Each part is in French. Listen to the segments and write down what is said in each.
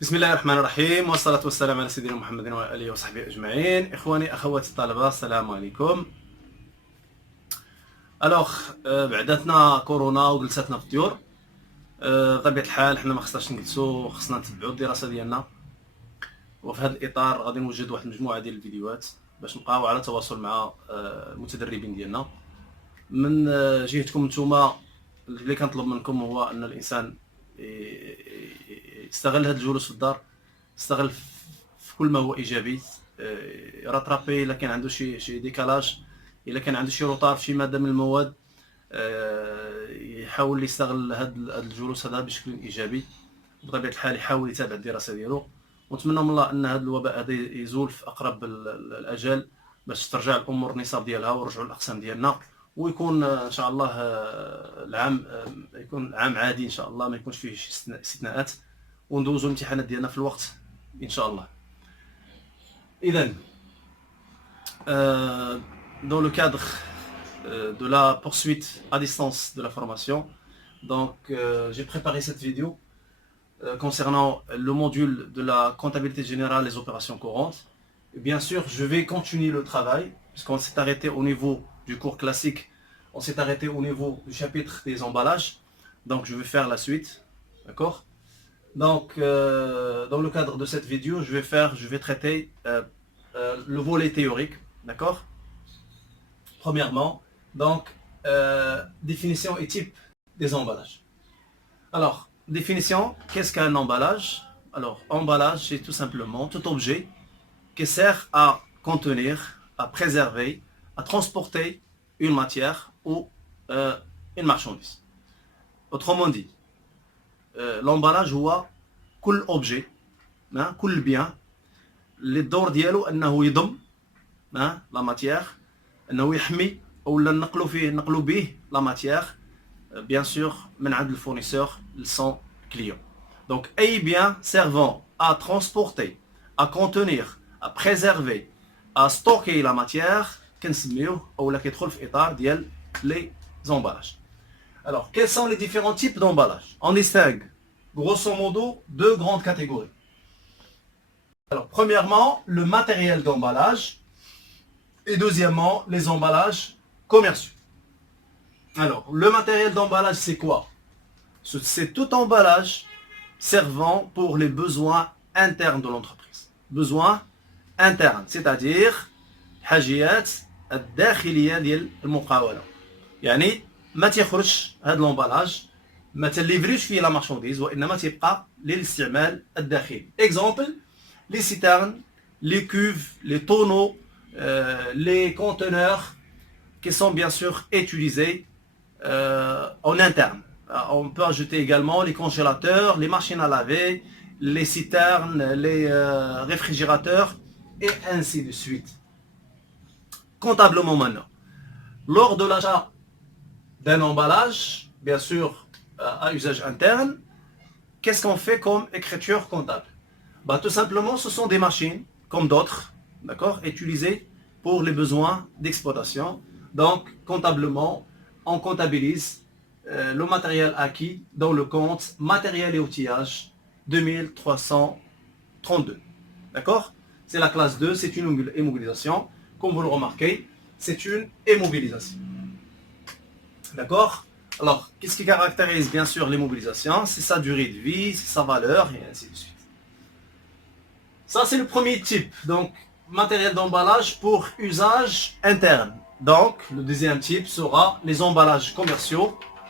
بسم الله الرحمن الرحيم والصلاة والسلام على سيدنا محمد وعلى آله وصحبه أجمعين. إخواني أخواتي الطلبة، السلام عليكم. بعدتنا كورونا وجلساتنا في الديور. بطبيعة الحال حنا ما خصناش نجلسو، خصنا نتبعو الدراسة ديالنا، وفي هذا الإطار غادي نوجد واحد المجموعة ديال الفيديوهات باش نبقاو على تواصل مع المتدربين ديالنا. من جهتكم نتوما اللي كنطلب منكم هو أن الإنسان يستغل هذا الجلوس في الدار، يستغل في كل ما هو ايجابي، راترابي الا كان عنده شي ديكالاج، الا كان عنده شي روطار في شي ماده من المواد، يحاول يستغل هذا الجلوس هذا بشكل ايجابي. بطبيعه الحال يحاول يتابع الدراسه ديالو، ونتمنى من الله ان هذا الوباء هذا يزول في اقرب الاجال باش ترجع الامور النصاب ديالها ونرجعوا الاقسام ديالنا، ويكون ان شاء الله العام يكون عام عادي ان شاء الله، ما يكونش فيه شي استثناءات، وندوزوا الامتحانات ديالنا في الوقت ان شاء الله. اذا dans le cadre de la poursuite à distance de la formation, donc j'ai préparé cette vidéo concernant le module de la comptabilité générale, les opérations courantes. Et bien sûr, je vais continuer le travail puisqu'on s'est arrêté au niveau du cours classique, on s'est arrêté au niveau du chapitre des emballages, donc je vais faire la suite, d'accord. Donc dans le cadre de cette vidéo, je vais traiter le volet théorique, d'accord. Premièrement, donc définition et type des emballages. Alors, définition, qu'est-ce qu'un emballage? Alors, emballage, c'est tout simplement tout objet qui sert à contenir, à préserver, à transporter une matière ou une marchandise. Autrement dit, l'emballage هو كل objet، كل bien اللي الدور ديالو انه يضم لا ماتيير، انه يحمي او نقلوا به لا ماتيير bien sûr من عند الفورنيسور لسون كليون. Donc اي bien servant à transporter, à contenir, à préserver, à stocker la matière كنسميوه اولا كيدخل في اطار ديال les emballages. Alors, quels sont les différents types d'emballage? On distingue, grosso modo, deux grandes catégories. Alors, premièrement, le matériel d'emballage, et deuxièmement, les emballages commerciaux. Alors, le matériel d'emballage, c'est quoi? C'est tout emballage servant pour les besoins internes de l'entreprise. Besoins internes, c'est-à-dire حاجيات الداخلية ديال المقاولة. يعني ما تيخرجش هذا لومبالاج، ما تليفريش فيه لا مارشانديز، وانما تيبقى للاستعمال الداخلي. اكزومبل لي سيتارن، لي كوف، لي طونو، les conteneurs qui sont bien sûr utilisés en interne. On peut ajouter également les congélateurs, les machines à laver, les citernes, les réfrigérateurs et ainsi de suite. Comptablement maintenant, lors de l'achat d'un emballage, bien sûr à usage interne, qu'est-ce qu'on fait comme écriture comptable? Tout simplement, ce sont des machines, comme d'autres, d'accord, utilisées pour les besoins d'exploitation. Donc, comptablement, on comptabilise le matériel acquis dans le compte matériel et outillage 2332. D'accord? C'est la classe 2, c'est une immobilisation. Comme vous le remarquez, c'est une immobilisation. D'accord? Alors, qu'est-ce qui caractérise bien sûr l'immobilisation? C'est sa durée de vie, c'est sa valeur, et ainsi de suite. Ça, c'est le premier type. Donc, matériel d'emballage pour usage interne. Donc, le deuxième type sera les emballages commerciaux.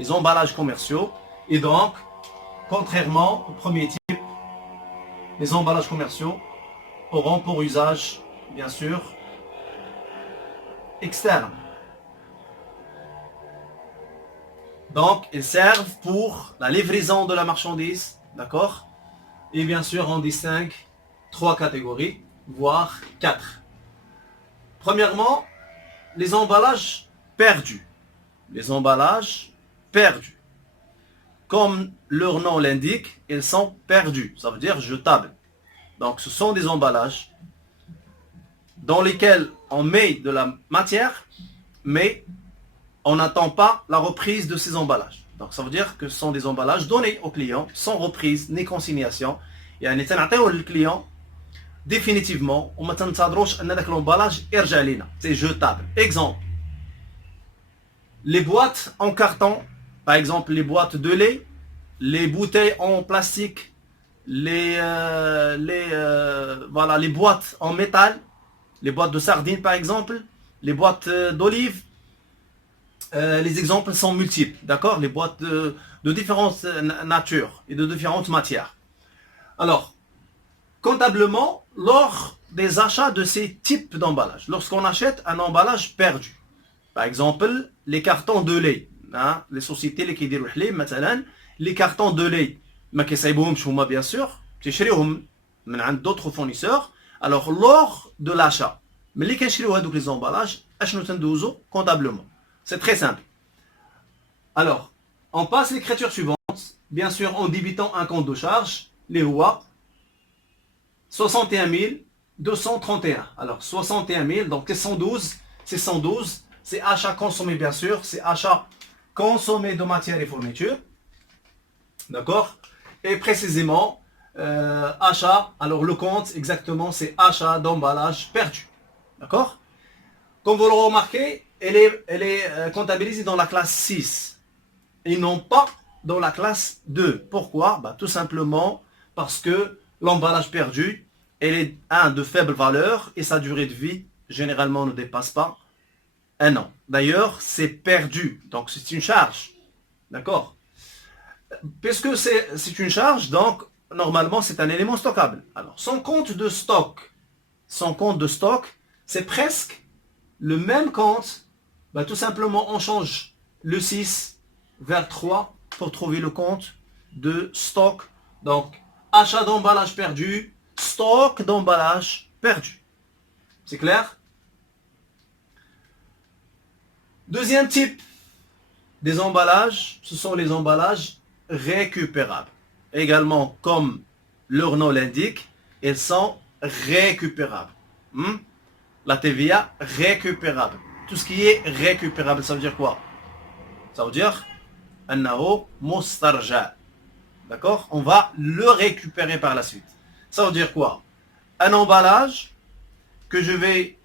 Les emballages commerciaux. Et donc, contrairement au premier type, les emballages commerciaux auront pour usage, bien sûr, externe. Donc, ils servent pour la livraison de la marchandise, d'accord? Et bien sûr, on distingue trois catégories, voire quatre. Premièrement, les emballages perdus. Les emballages perdus. Comme leur nom l'indique, ils sont perdus. Ça veut dire jetables. Donc, ce sont des emballages dans lesquels on met de la matière, mais on n'attend pas la reprise de ces emballages. Donc ça veut dire que ce sont des emballages donnés aux clients sans reprise ni consignation. يعني تنعطيوه للكليون ديفينيتيفمون وما تنتظروش ان داك لومبالاج يرجع لينا. سي جوتابل. اكزومبل les boîtes en carton, par exemple les boîtes de lait, les bouteilles en plastique, voilà, les boîtes en métal, les boîtes de sardines par exemple, les boîtes d'olives. Les exemples sont multiples, d'accord? Les boîtes de différentes natures et de différentes matières. Alors, comptablement, lors des achats de ces types d'emballage, lorsqu'on achète un emballage perdu, par exemple, les cartons de lait, hein, les sociétés les qui diront les cartons de lait, mais qui savent bien sûr, d'autres fournisseurs. Alors, lors de l'achat, mais les les emballages, comptablement. C'est très simple. Alors, on passe l'écriture suivante, bien sûr en débitant un compte de charge, les rois, 61 231. Alors, 61 000, donc 112, c'est 112. C'est achat consommé bien sûr, c'est achat consommé de matières et fournitures. D'accord? Et précisément, achat, alors le compte exactement c'est achat d'emballage perdu. D'accord? Comme vous le remarquez, elle est comptabilisée dans la classe 6 et non pas dans la classe 2. Pourquoi? Tout simplement parce que l'emballage perdu, elle est de faible valeur et sa durée de vie généralement ne dépasse pas un an. D'ailleurs, c'est perdu, donc c'est une charge. D'accord? Puisque c'est une charge, donc normalement c'est un élément stockable. Alors, son compte de stock, c'est presque le même compte. Tout simplement, on change le 6 vers 3 pour trouver le compte de stock. Donc, achat d'emballage perdu, stock d'emballage perdu. C'est clair? Deuxième type des emballages, ce sont les emballages récupérables. Également, comme leur nom l'indique, ils sont récupérables. La TVA récupérable. Tout ce qui est récupérable, ça veut dire quoi? Ça veut dire annahu mustarja. D'accord? On va le récupérer par la suite. Ça veut dire quoi? Un emballage que je vais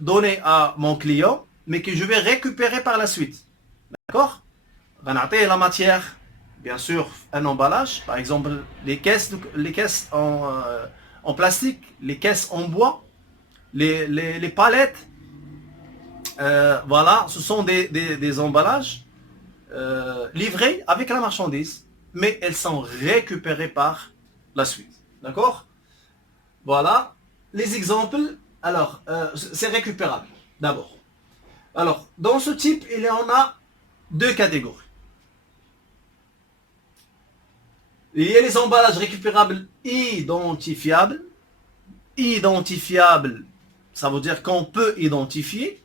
donner à mon client, mais que je vais récupérer par la suite. D'accord? La matière, bien sûr, un emballage, par exemple les caisses en plastique, les caisses en bois, les palettes, voilà, ce sont des emballages livrés avec la marchandise, mais elles sont récupérées par la suite. D'accord? Voilà les exemples. Alors, c'est récupérable d'abord. Alors, dans ce type, il y en a deux catégories. Il y a les emballages récupérables identifiables. Identifiables, ça veut dire qu'on peut identifier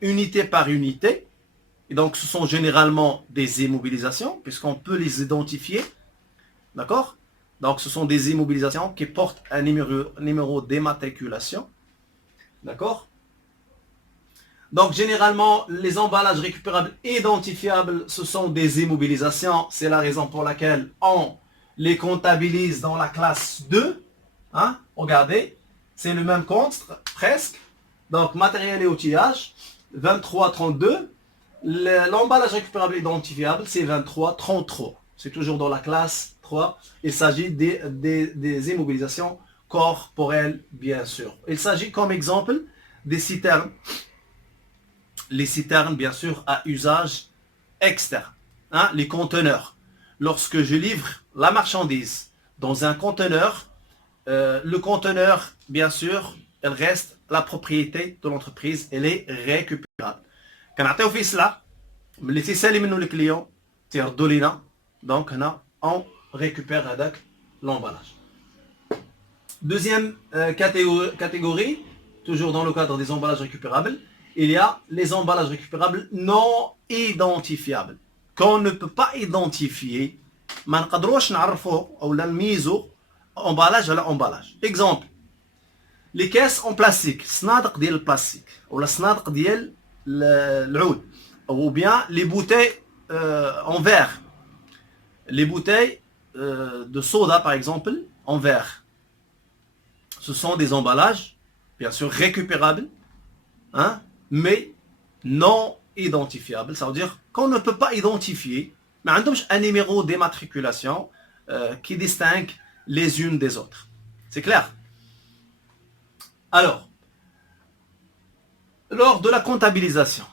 unité par unité. Et donc, ce sont généralement des immobilisations, puisqu'on peut les identifier. D'accord? Donc, ce sont des immobilisations qui portent un numéro d'immatriculation. D'accord? Donc, généralement, les emballages récupérables identifiables, ce sont des immobilisations. C'est la raison pour laquelle on les comptabilise dans la classe 2. Hein? Regardez, c'est le même compte, presque. Donc, matériel et outillage, 2332. L'emballage récupérable identifiable, c'est 2333. C'est toujours dans la classe 3. Il s'agit des immobilisations corporelles, bien sûr. Il s'agit comme exemple des citernes. Les citernes, bien sûr, à usage externe. Hein, les conteneurs. Lorsque je livre la marchandise dans un conteneur, le conteneur, bien sûr, elle reste la propriété de l'entreprise. Elle est récupérable. كنعطيو فيه سلعة ملي تيسالي منه الكليون تيردوا لينا دونك هنا on récupère هذاك l'emballage. Deuxième catégorie, toujours dans le cadre des emballages récupérables, il y a les emballages récupérables non identifiables qu'on ne peut pas identifier. ما نقدروش نعرفوا او نميزوا emballage على emballage. Exemple, les caisses en plastique, صنادق ديال البلاستيك ولا صنادق ديال العود, ou bien les bouteilles en verre, les bouteilles de soda par exemple, en verre. Ce sont des emballages, bien sûr récupérables, hein, mais non identifiables. Ça veut dire qu'on ne peut pas identifier, mais on a un numéro d'immatriculation qui distingue les unes des autres. C'est clair? Alors, lors de la comptabilisation,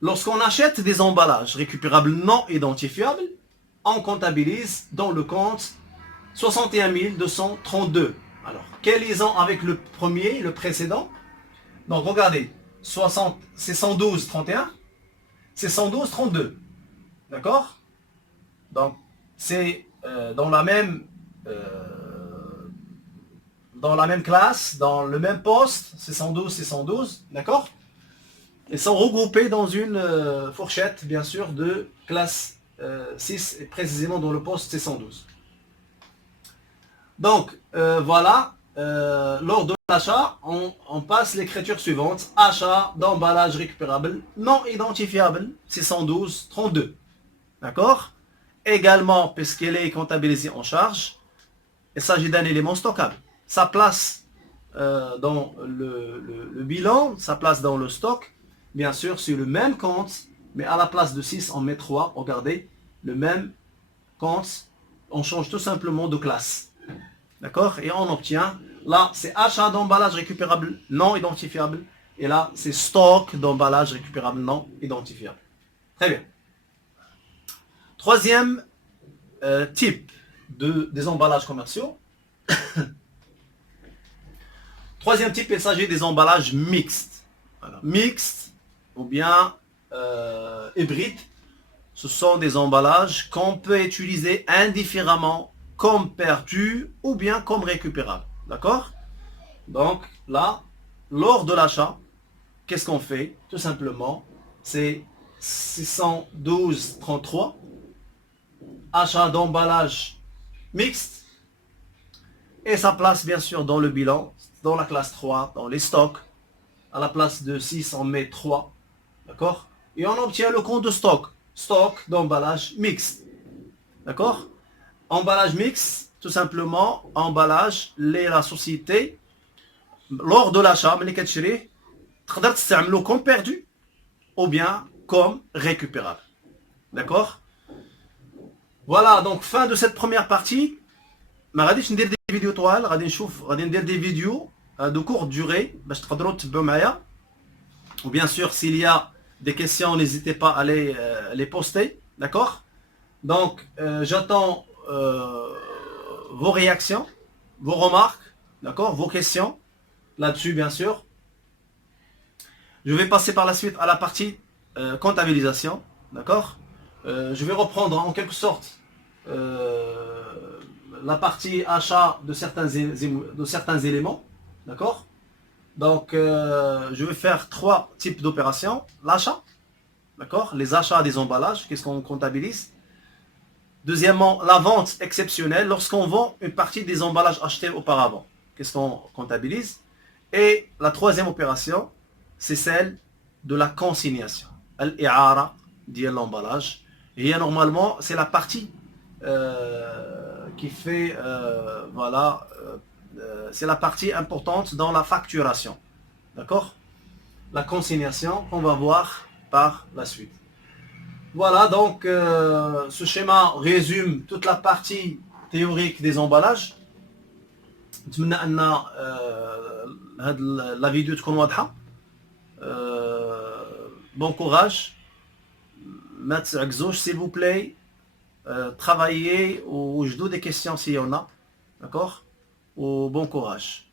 lorsqu'on achète des emballages récupérables non identifiables, on comptabilise dans le compte 61 232. Alors, quelle liaison avec le premier, le précédent? Donc, regardez, c'est 112, 31, c'est 112, 32. D'accord? Donc, c'est dans la même classe, dans le même poste, c'est 112, c'est 112, d'accord? Ils sont regroupés dans une fourchette, bien sûr, de classe 6, et précisément dans le poste, c'est 112. Donc, voilà, lors de l'achat, on passe l'écriture suivante. Achat d'emballage récupérable non identifiable, c'est 112, 32. D'accord? Également, puisqu'elle est comptabilisée en charge, il s'agit d'un élément stockable. Sa place dans le bilan, sa place dans le stock, bien sûr, sur le même compte, mais à la place de 6, on met 3. Regardez, le même compte, on change tout simplement de classe. D'accord? Et on obtient, là, c'est achat d'emballage récupérable non identifiable, et là, c'est stock d'emballage récupérable non identifiable. Très bien. Troisième type des emballages commerciaux. Troisième type, il s'agit des emballages mixtes. Voilà. Mixtes ou bien hybrides. Ce sont des emballages qu'on peut utiliser indifféremment comme perdu ou bien comme récupérable. D'accord? Donc là, lors de l'achat, qu'est-ce qu'on fait? Tout simplement, c'est 612,33. Achat d'emballage mixte. Et ça place bien sûr dans le bilan, dans la classe 3, dans les stocks. À la place de 6, on met 3. D'accord? Et on obtient le compte de stock. Stock d'emballage mixte. D'accord? Emballage mixte, tout simplement, emballage, la société, lors de l'achat, comme perdu ou bien comme récupérable. D'accord? Voilà, donc fin de cette première partie. ما غاديش ندير دي فيديو طوال، غادي ندير des vidéos de courte durée باش تقدروا تتبعوا معايا. Ou bien sûr, s'il y a des questions, n'hésitez pas à les poster. D'accord? Donc, j'attends vos réactions, vos remarques, d'accord? Vos questions là-dessus, bien sûr. Je vais passer par la suite à la partie comptabilisation. D'accord? Je vais reprendre en quelque sorte la partie achat de certains éléments. D'accord? Donc, je vais faire 3 types d'opérations. L'achat, d'accord? Les achats des emballages, qu'est-ce qu'on comptabilise? Deuxièmement, la vente exceptionnelle, lorsqu'on vend une partie des emballages achetés auparavant. Qu'est-ce qu'on comptabilise? Et la troisième opération, c'est celle de la consignation. Al-i'ara, dit l'emballage. Et normalement, c'est la partie qui fait, voilà, c'est la partie importante dans la facturation. D'accord? La consignation qu'on va voir par la suite. Voilà, donc ce schéma résume toute la partie théorique des emballages. نتمنى ان هاد لا فيديو تكون واضحه. Bon courage, ما تعكزوش s'il vous plaît. Travaillez ou je donne des questions s'il y en a. D'accord? Ou bon courage.